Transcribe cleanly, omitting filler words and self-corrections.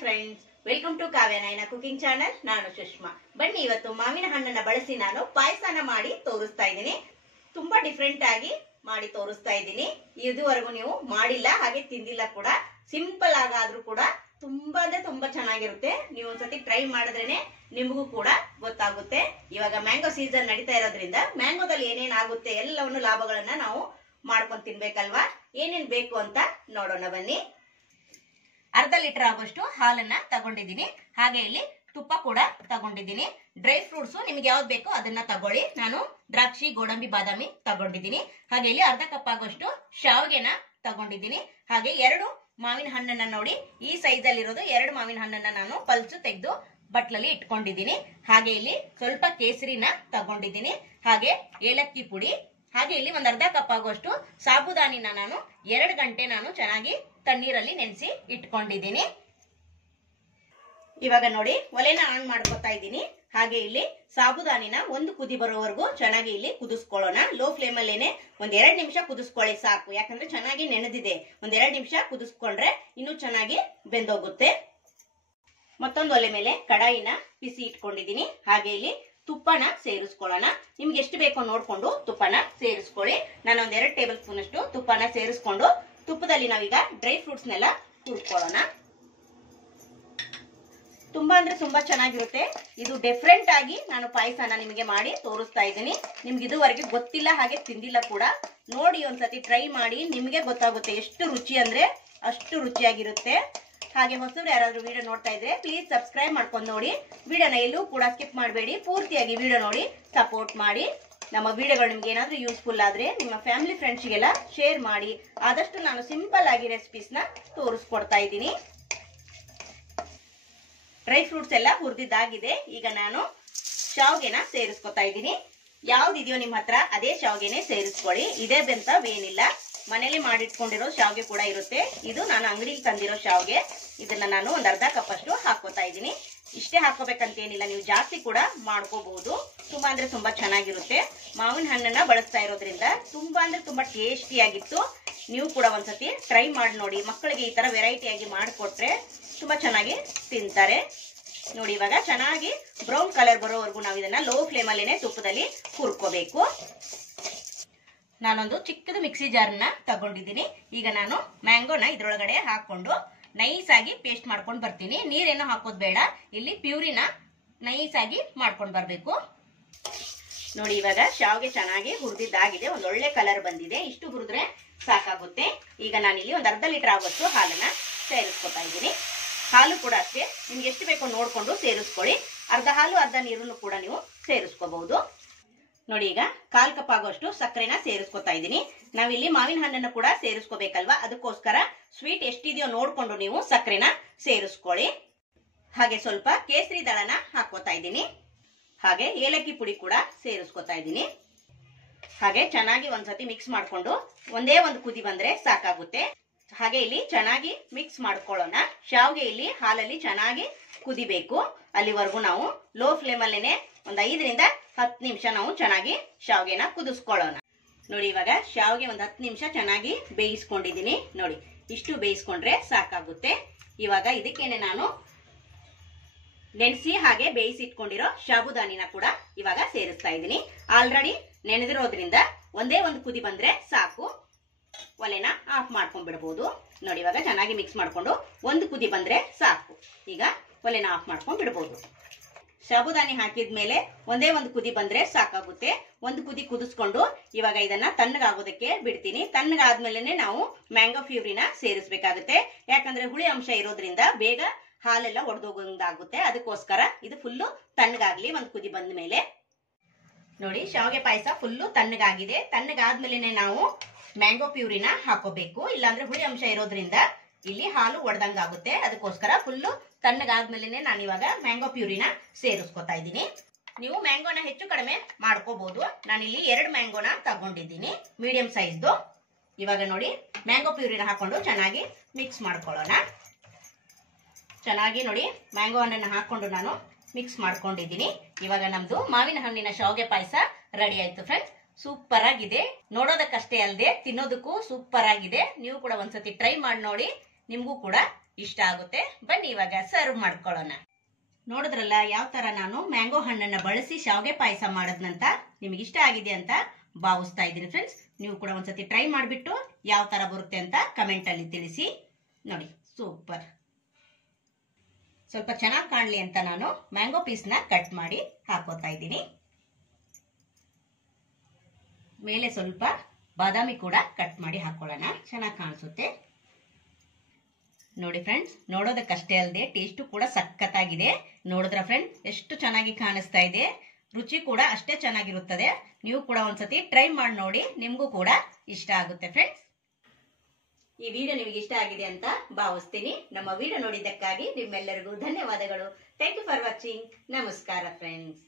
Friends, welcome to Kavya Nayana cooking channel. ನಾನು ಸುಷ್ಮಾ. ಬನ್ನಿ, ಇವತ್ತು ಮಾವಿನ ಹಣ್ಣನ್ನ ಬಳಸಿ ನಾನು ಪಾಯಸನ ಮಾಡಿ ತೋರಿಸ್ತಾ ಇದ್ದೀನಿ. ತುಂಬಾ ಡಿಫ್ರೆಂಟ್ ಆಗಿ ಮಾಡಿ ತೋರಿಸ್ತಾ ಇದ್ದೀನಿ. ಇದುವರೆಗೂ ನೀವು ಮಾಡಿಲ್ಲ, ಹಾಗೆ ತಿಂದಿಲ್ಲ ಕೂಡ. ಸಿಂಪಲ್ ಆಗಾದ್ರೂ ಕೂಡ ತುಂಬಾ ಅಂದ್ರೆ ತುಂಬಾ ಚೆನ್ನಾಗಿರುತ್ತೆ. ನೀವು ಒಂದ್ಸತಿ ಟ್ರೈ ಮಾಡಿದ್ರೇನೆ ನಿಮಗೂ ಕೂಡ ಗೊತ್ತಾಗುತ್ತೆ. ಇವಾಗ ಮ್ಯಾಂಗೋ ಸೀಸನ್ ನಡೀತಾ ಇರೋದ್ರಿಂದ ಮ್ಯಾಂಗೋದಲ್ಲಿ ಏನೇನ್ ಆಗುತ್ತೆ ಎಲ್ಲವನ್ನು ಲಾಭಗಳನ್ನ ನಾವು ಮಾಡ್ಕೊಂಡು ತಿನ್ಬೇಕಲ್ವಾ. ಏನೇನ್ ಬೇಕು ಅಂತ ನೋಡೋಣ ಬನ್ನಿ. ಅರ್ಧ ಲೀಟರ್ ಆಗುವಷ್ಟು ಹಾಲನ್ನ ತಗೊಂಡಿದ್ದೀನಿ. ಹಾಗೆ ಇಲ್ಲಿ ತುಪ್ಪ ಕೂಡ ತಗೊಂಡಿದ್ದೀನಿ. ಡ್ರೈ ಫ್ರೂಟ್ಸ್ ನಿಮ್ಗೆ ಯಾವ್ದು ಬೇಕೋ ಅದನ್ನ ತಗೊಳ್ಳಿ. ನಾನು ದ್ರಾಕ್ಷಿ, ಗೋಡಂಬಿ, ಬಾದಾಮಿ ತಗೊಂಡಿದ್ದೀನಿ. ಹಾಗೆ ಇಲ್ಲಿ ಅರ್ಧ ಕಪ್ ಆಗುವಷ್ಟು ಶಾವಿಗೆನ ತಗೊಂಡಿದ್ದೀನಿ. ಹಾಗೆ 2 ಮಾವಿನ ಹಣ್ಣನ್ನ ನೋಡಿ, ಈ ಸೈಜ್ ಅಲ್ಲಿ ಇರೋದು 2 ಮಾವಿನ ಹಣ್ಣನ್ನ ನಾನು ಪಲ್ಸು ತೆಗೆದು ಬಟ್ಲಲ್ಲಿ ಇಟ್ಕೊಂಡಿದ್ದೀನಿ. ಹಾಗೆ ಇಲ್ಲಿ ಸ್ವಲ್ಪ ಕೇಸರಿನ ತಗೊಂಡಿದ್ದೀನಿ. ಹಾಗೆ ಏಲಕ್ಕಿ ಪುಡಿ. ಹಾಗೆ ಇಲ್ಲಿ ಒಂದ್ ಅರ್ಧ ಕಪ್ ಆಗುವಷ್ಟು ಸಾಬುದಾನಿನ ನಾನು 2 ಗಂಟೆ ನಾನು ಚೆನ್ನಾಗಿ ತಣ್ಣೀರಲ್ಲಿ ನೆನೆಸಿ ಇಟ್ಕೊಂಡಿದ್ದೀನಿ. ಇವಾಗ ನೋಡಿ, ಒಲೆನ ಆನ್ ಮಾಡ್ಕೊತಾ ಇದ್ದೀನಿ. ಹಾಗೆ ಇಲ್ಲಿ ಸಾಬುದಾನಿನ 1 ಕುದಿ ಬರೋವರೆಗೂ ಚೆನ್ನಾಗಿ ಇಲ್ಲಿ ಕುದಿಸ್ಕೊಳ್ಳೋಣ. ಲೋ ಫ್ಲೇಮ್ ಅಲ್ಲೇನೆ ಒಂದ್ 2 ನಿಮಿಷ ಕುದಿಸ್ಕೊಳ್ಳಿ ಸಾಕು. ಯಾಕಂದ್ರೆ ಚೆನ್ನಾಗಿ ನೆನೆದಿದೆ. ಒಂದ್ 2 ನಿಮಿಷ ಕುದಿಸ್ಕೊಂಡ್ರೆ ಇನ್ನೂ ಚೆನ್ನಾಗಿ ಬೆಂದೋಗುತ್ತೆ. ಮತ್ತೊಂದು ಒಲೆ ಮೇಲೆ ಕಡಾಯಿನ ಬಿಸಿ ಇಟ್ಕೊಂಡಿದ್ದೀನಿ. ಹಾಗೆ ಇಲ್ಲಿ ತುಪ್ಪನ ಸೇರಿಸ್ಕೊಳ್ಳೋಣ. ನಿಮ್ಗೆ ಎಷ್ಟು ಬೇಕೋ ನೋಡ್ಕೊಂಡು ತುಪ್ಪನ ಸೇರಿಸ್ಕೊಳ್ಳಿ. ನಾನು ಒಂದ್ 2 ಟೇಬಲ್ ಸ್ಪೂನ್ ಅಷ್ಟು ತುಪ್ಪನ ಸೇರಿಸ್ಕೊಂಡು ತುಪ್ಪದಲ್ಲಿ ನಾವೀಗ ಡ್ರೈ ಫ್ರೂಟ್ಸ್ ನೆಲ್ಲ ಹುರ್ಕೊಳ್ಳೋಣ. ತುಂಬಾ ಅಂದ್ರೆ ತುಂಬಾ ಚೆನ್ನಾಗಿರುತ್ತೆ. ಇದು ಡಿಫ್ರೆಂಟ್ ಆಗಿ ನಾನು ಪಾಯಸನ ನಿಮಗೆ ಮಾಡಿ ತೋರಿಸ್ತಾ ಇದ್ದೀನಿ. ನಿಮ್ಗೆ ಇದುವರೆಗೆ ಗೊತ್ತಿಲ್ಲ, ಹಾಗೆ ತಿಂದಿಲ್ಲ ಕೂಡ. ನೋಡಿ, ಒಂದ್ಸತಿ ಟ್ರೈ ಮಾಡಿ, ನಿಮ್ಗೆ ಗೊತ್ತಾಗುತ್ತೆ ಎಷ್ಟು ರುಚಿ ಅಂದ್ರೆ ಅಷ್ಟು ರುಚಿಯಾಗಿರುತ್ತೆ. ಹಾಗೆ ಹೊಸಬ್ರು ಯಾರಾದ್ರೂ ವಿಡಿಯೋ ನೋಡ್ತಾ ಇದ್ರೆ ಪ್ಲೀಸ್ ಸಬ್ಸ್ಕ್ರೈಬ್ ಮಾಡ್ಕೊಂಡು ನೋಡಿ. ವಿಡಿಯೋನ ಎಲ್ಲೂ ಕೂಡ ಸ್ಕಿಪ್ ಮಾಡಬೇಡಿ, ಪೂರ್ತಿಯಾಗಿ ವಿಡಿಯೋ ನೋಡಿ ಸಪೋರ್ಟ್ ಮಾಡಿ. ನಮ್ಮ ವಿಡಿಯೋಗಳು ನಿಮ್ಗೆ ಏನಾದ್ರೂ ಯೂಸ್ಫುಲ್ ಆದ್ರೆ ನಿಮ್ಮ ಫ್ಯಾಮಿಲಿ ಫ್ರೆಂಡ್ಸ್ಗೆಲ್ಲ ಶೇರ್ ಮಾಡಿ. ಆದಷ್ಟು ನಾನು ಸಿಂಪಲ್ ಆಗಿ ರೆಸಿಪೀಸ್ ನ ತೋರಿಸ್ಕೊಡ್ತಾ ಇದ್ದೀನಿ. ಡ್ರೈ ಫ್ರೂಟ್ಸ್ ಎಲ್ಲ ಹುರಿದಿದ್ದಾಗಿದೆ. ಈಗ ನಾನು ಶಾವ್ಗೆನ ಸೇರಿಸ್ಕೊತಾ ಇದ್ದೀನಿ. ಯಾವ್ದಿದೆಯೋ ನಿಮ್ಮ ಹತ್ರ ಅದೇ ಶಾವ್ಗೆನೆ ಸೇರಿಸ್ಕೊಳ್ಳಿ. ಇದೇ ಬೆಂತವೇನಿಲ್ಲ. ಮನೇಲಿ ಮಾಡಿಟ್ಕೊಂಡಿರೋ ಶಾವ್ಗೆ ಕೂಡ ಇರುತ್ತೆ. ಇದು ನಾನು ಅಂಗಡಿಲಿ ತಂದಿರೋ ಶಾವ್ಗೆ. ಇದನ್ನ ನಾನು ಒಂದ್ ಅರ್ಧ ಕಪ್ ಅಷ್ಟು ಹಾಕೋತಾ ಇದ್ದೀನಿ. ಇಷ್ಟೇ ಹಾಕೋಬೇಕಂತೇನಿಲ್ಲ, ನೀವು ಜಾಸ್ತಿ ಕೂಡ ಮಾಡ್ಕೋಬಹುದು. ತುಂಬಾ ಅಂದ್ರೆ ತುಂಬಾ ಚೆನ್ನಾಗಿರುತ್ತೆ. ಮಾವಿನ ಹಣ್ಣನ್ನ ಬಳಸ್ತಾ ಇರೋದ್ರಿಂದ ತುಂಬಾ ಅಂದ್ರೆ ತುಂಬಾ ಟೇಸ್ಟಿಯಾಗಿತ್ತು. ನೀವು ಕೂಡ ಒಂದ್ಸತಿ ಟ್ರೈ ಮಾಡಿ ನೋಡಿ. ಮಕ್ಕಳಿಗೆ ಈ ತರ ವೆರೈಟಿಯಾಗಿ ಮಾಡಿಕೊಟ್ರೆ ತುಂಬಾ ಚೆನ್ನಾಗಿ ತಿಂತಾರೆ. ನೋಡಿ, ಇವಾಗ ಚೆನ್ನಾಗಿ ಬ್ರೌನ್ ಕಲರ್ ಬರೋವರೆಗೂ ನಾವು ಇದನ್ನ ಲೋ ಫ್ಲೇಮ್ ಅಲ್ಲೇನೆ ತುಪ್ಪದಲ್ಲಿ ಹುರ್ಕೋಬೇಕು. ನಾನೊಂದು ಚಿಕ್ಕದು ಮಿಕ್ಸಿ ಜಾರ್ನ ತಗೊಂಡಿದ್ದೀನಿ. ಈಗ ನಾನು ಮ್ಯಾಂಗೋನ ಇದ್ರೊಳಗಡೆ ಹಾಕೊಂಡು ನೈಸ್ ಆಗಿ ಪೇಸ್ಟ್ ಮಾಡ್ಕೊಂಡು ಬರ್ತೀನಿ. ನೀರೇನು ಹಾಕೋದ್ ಬೇಡ. ಇಲ್ಲಿ ಪ್ಯೂರಿನ ನೈಸ್ ಆಗಿ ಮಾಡ್ಕೊಂಡು ಬರ್ಬೇಕು. ನೋಡಿ, ಇವಾಗ ಶಾವ್ಗೆ ಚೆನ್ನಾಗಿ ಹುರಿದಿದ್ದಾಗಿದೆ. ಒಂದೊಳ್ಳೆ ಕಲರ್ ಬಂದಿದೆ. ಇಷ್ಟು ಹುರಿದ್ರೆ ಸಾಕಾಗುತ್ತೆ. ಈಗ ನಾನಿಲ್ಲಿ ಒಂದ್ ಅರ್ಧ ಲೀಟರ್ ಆಗುವಷ್ಟು ಹಾಲನ್ನ ಸೇರಿಸ್ಕೊತಾ ಇದ್ದೀನಿ. ಹಾಲು ಕೂಡ ಅಷ್ಟೇ, ನಿಮ್ಗೆ ಎಷ್ಟು ಬೇಕೋ ನೋಡ್ಕೊಂಡು ಸೇರಿಸ್ಕೊಳ್ಳಿ. ಅರ್ಧ ಹಾಲು ಅರ್ಧ ನೀರನ್ನು ಕೂಡ ನೀವು ಸೇರಿಸ್ಕೋಬಹುದು. ನೋಡಿ, ಈಗ 1/4 ಕಪ್ ಆಗುವಷ್ಟು ಸಕ್ಕರೆನ ಸೇರಿಸ್ಕೊತಾ ಇದ್ದೀನಿ. ನಾವಿಲ್ಲಿ ಮಾವಿನ ಹಣ್ಣನ್ನು ಕೂಡ ಸೇರಿಸ್ಕೋಬೇಕಲ್ವಾ, ಅದಕ್ಕೋಸ್ಕರ ಸ್ವೀಟ್ ಎಷ್ಟಿದೆಯೋ ನೋಡ್ಕೊಂಡು ನೀವು ಸಕ್ಕರೆನ ಸೇರಿಸ್ಕೊಳ್ಳಿ. ಹಾಗೆ ಸ್ವಲ್ಪ ಕೇಸರಿ ದಳನ ಹಾಕೋತಾ ಇದ್ದೀನಿ. ಹಾಗೆ ಏಲಕ್ಕಿ ಪುಡಿ ಕೂಡ ಸೇರಿಸ್ಕೊತಾ ಇದ್ದೀನಿ. ಹಾಗೆ ಚೆನ್ನಾಗಿ ಒಂದ್ಸತಿ ಮಿಕ್ಸ್ ಮಾಡ್ಕೊಂಡು ಒಂದೇ ಒಂದು ಕುದಿ ಬಂದ್ರೆ ಸಾಕಾಗುತ್ತೆ. ಹಾಗೆ ಇಲ್ಲಿ ಚೆನ್ನಾಗಿ ಮಿಕ್ಸ್ ಮಾಡ್ಕೊಳ್ಳೋಣ. ಶಾವ್ಗೆ ಇಲ್ಲಿ ಹಾಲಲ್ಲಿ ಚೆನ್ನಾಗಿ ಕುದಿಬೇಕು. ಅಲ್ಲಿವರೆಗೂ ನಾವು ಲೋ ಫ್ಲೇಮ್ ಅಲ್ಲೇನೆ ಒಂದ್ 5 ರಿಂದ 10 ನಿಮಿಷ ನಾವು ಚೆನ್ನಾಗಿ ಶಾವ್ಗೆನ ಕುದಿಸ್ಕೊಳ್ಳೋಣ. ನೋಡಿ, ಇವಾಗ ಶಾವ್ಗೆ ಒಂದ್ 10 ನಿಮಿಷ ಚೆನ್ನಾಗಿ ಬೇಯಿಸ್ಕೊಂಡಿದ್ದೀನಿ. ನೋಡಿ, ಇಷ್ಟು ಬೇಯಿಸ್ಕೊಂಡ್ರೆ ಸಾಕಾಗುತ್ತೆ. ಇವಾಗ ಇದಕ್ಕೇನೆ ನಾನು ನೆನೆಸಿ ಹಾಗೆ ಬೇಯಿಸಿ ಇಟ್ಕೊಂಡಿರೋ ಸಾಬುದಾನಿನ ಕೂಡ ಇವಾಗ ಸೇರಿಸ್ತಾ ಇದ್ದೀನಿ. ಆಲ್ರೆಡಿ ನೆನೆದಿರೋದ್ರಿಂದ ಒಂದೇ ಒಂದು ಕುದಿ ಬಂದ್ರೆ ಸಾಕು. ಒಲೆನ ಆಫ್ ಮಾಡ್ಕೊಂಡ್ ಬಿಡಬಹುದು. ನೋಡಿ, ಇವಾಗ ಚೆನ್ನಾಗಿ ಮಿಕ್ಸ್ ಮಾಡ್ಕೊಂಡು ಒಂದು ಕುದಿ ಬಂದ್ರೆ ಸಾಕು. ಈಗ ಒಲೆನ ಆಫ್ ಮಾಡ್ಕೊಂಡ್ ಬಿಡಬಹುದು. ಸಾಬುದಾನಿ ಹಾಕಿದ್ಮೇಲೆ ಒಂದೇ ಒಂದು ಕುದಿ ಬಂದ್ರೆ ಸಾಕಾಗುತ್ತೆ. ಒಂದು ಕುದಿ ಕುದಿಸ್ಕೊಂಡು ಇವಾಗ ಇದನ್ನ ತಣ್ಣಗಾಗೋದಕ್ಕೆ ಬಿಡ್ತೀನಿ. ತಣ್ಣಗಾದ್ಮೇಲೆ ನಾವು ಮ್ಯಾಂಗೋ ಪ್ಯೂರಿನ ಸೇರಿಸಬೇಕಾಗುತ್ತೆ. ಯಾಕಂದ್ರೆ ಹುಳಿ ಅಂಶ ಇರೋದ್ರಿಂದ ಬೇಗ ಹಾಲೆಲ್ಲ ಒಡೆದೋಗಂಗಾಗುತ್ತೆ. ಅದಕ್ಕೋಸ್ಕರ ಇದು ಫುಲ್ಲು ತಣ್ಣಗಾಗ್ಲಿ. ಒಂದು ಕುದಿ ಬಂದ ಮೇಲೆ ನೋಡಿ, ಶಾವಿಗೆ ಪಾಯಸ ಫುಲ್ಲು ತಣ್ಣಗಾಗಿದೆ. ತಣ್ಣಗಾದ್ಮೇಲೆ ನಾವು ಮ್ಯಾಂಗೋ ಪ್ಯೂರಿನ ಹಾಕೋಬೇಕು. ಇಲ್ಲಾಂದ್ರೆ ಹುಳಿ ಅಂಶ ಇರೋದ್ರಿಂದ ಇಲ್ಲಿ ಹಾಲು ಒಡೆದಂಗಾಗುತ್ತೆ. ಅದಕ್ಕೋಸ್ಕರ ಫುಲ್ಲು ತಣ್ಣಗಾದ್ಮೇಲೆ ನಾನು ಇವಾಗ ಮ್ಯಾಂಗೋ ಪ್ಯೂರಿನ ಸೇರಿಸ್ಕೊತಾ ಇದ್ದೀನಿ. ನೀವು ಮ್ಯಾಂಗೋನ ಹೆಚ್ಚು ಕಡಿಮೆ ಮಾಡ್ಕೋಬಹುದು. ನಾನಿಲ್ಲಿ 2 ಮ್ಯಾಂಗೋನ ತಗೊಂಡಿದ್ದೀನಿ, ಮೀಡಿಯಂ ಸೈಜ್ದು. ಇವಾಗ ನೋಡಿ, ಮ್ಯಾಂಗೋ ಪ್ಯೂರಿನ ಹಾಕೊಂಡು ಚೆನ್ನಾಗಿ ಮಿಕ್ಸ್ ಮಾಡ್ಕೊಳ್ಳೋಣ. ಚೆನ್ನಾಗಿ ನೋಡಿ, ಮ್ಯಾಂಗೋ ಹಣ್ಣನ್ನ ಹಾಕೊಂಡು ನಾನು ಮಿಕ್ಸ್ ಮಾಡ್ಕೊಂಡಿದ್ದೀನಿ. ಇವಾಗ ನಮ್ದು ಮಾವಿನ ಹಣ್ಣಿನ ಶಾವಿಗೆ ಪಾಯಸ ರೆಡಿ ಆಯ್ತು ಫ್ರೆಂಡ್ಸ್. ಸೂಪರ್ ಆಗಿದೆ. ನೋಡೋದಕ್ಕಷ್ಟೇ ಅಲ್ಲದೆ ತಿನ್ನೋದಕ್ಕೂ ಸೂಪರ್ ಆಗಿದೆ. ನೀವು ಕೂಡ ಒಂದ್ಸತಿ ಟ್ರೈ ಮಾಡಿ ನೋಡಿ, ನಿಮಗೂ ಕೂಡ ಇಷ್ಟ ಆಗುತ್ತೆ. ಬನ್ನಿ ಇವಾಗ ಸರ್ವ್ ಮಾಡ್ಕೊಳ್ಳೋಣ. ನೋಡಿದ್ರಲ್ಲ ಯಾವ ತರ ನಾನು ಮ್ಯಾಂಗೋ ಹಣ್ಣನ್ನ ಬಳಸಿ ಶಾವಿಗೆ ಪಾಯಸ ಮಾಡೋದ್ನಂತ. ನಿಮ್ಗೆ ಇಷ್ಟ ಆಗಿದೆ ಅಂತ ಭಾವಿಸ್ತಾ ಇದ್ದೀನಿ ಫ್ರೆಂಡ್ಸ್. ನೀವು ಕೂಡ ಒಂದ್ಸತಿ ಟ್ರೈ ಮಾಡಿಬಿಟ್ಟು ಯಾವ ತರ ಬರುತ್ತೆ ಅಂತ ಕಮೆಂಟ್ ಅಲ್ಲಿ ತಿಳಿಸಿ. ನೋಡಿ ಸೂಪರ್. ಸ್ವಲ್ಪ ಚೆನ್ನಾಗಿ ಕಾಣಲಿ ಅಂತ ನಾನು ಮ್ಯಾಂಗೋ ಪೀಸ್ನ ಕಟ್ ಮಾಡಿ ಹಾಕೋತಾ ಇದ್ದೀನಿ. ಮೇಲೆ ಸ್ವಲ್ಪ ಬಾದಾಮಿ ಕೂಡ ಕಟ್ ಮಾಡಿ ಹಾಕೊಳ್ಳೋಣ, ಚೆನ್ನಾಗಿ ಕಾಣಿಸುತ್ತೆ. ನೋಡಿ ಫ್ರೆಂಡ್ಸ್, ನೋಡೋದಕ್ಕಷ್ಟೇ ಅಲ್ಲದೆ ಟೇಸ್ಟು ಕೂಡ ಸಖತ್ತಾಗಿದೆ. ನೋಡಿದ್ರ ಫ್ರೆಂಡ್ ಎಷ್ಟು ಚೆನ್ನಾಗಿ ಕಾಣಿಸ್ತಾ ಇದೆ, ರುಚಿ ಕೂಡ ಅಷ್ಟೇ ಚೆನ್ನಾಗಿರುತ್ತದೆ. ನೀವು ಕೂಡ ಒಂದ್ಸತಿ ಟ್ರೈ ಮಾಡಿ ನೋಡಿ, ನಿಮಗೂ ಕೂಡ ಇಷ್ಟ ಆಗುತ್ತೆ ಫ್ರೆಂಡ್ಸ್. ಈ ವಿಡಿಯೋ ನಿಮಗೆ ಇಷ್ಟ ಆಗಿದೆ ಅಂತ ಭಾವಿಸ್ತೀನಿ. ನಮ್ಮ ವಿಡಿಯೋ ನೋಡಿದ್ದಕ್ಕಾಗಿ ನಿಮ್ಮೆಲ್ಲರಿಗೂ ಧನ್ಯವಾದಗಳು. Thank you for watching. ನಮಸ್ಕಾರ ಫ್ರೆಂಡ್ಸ್.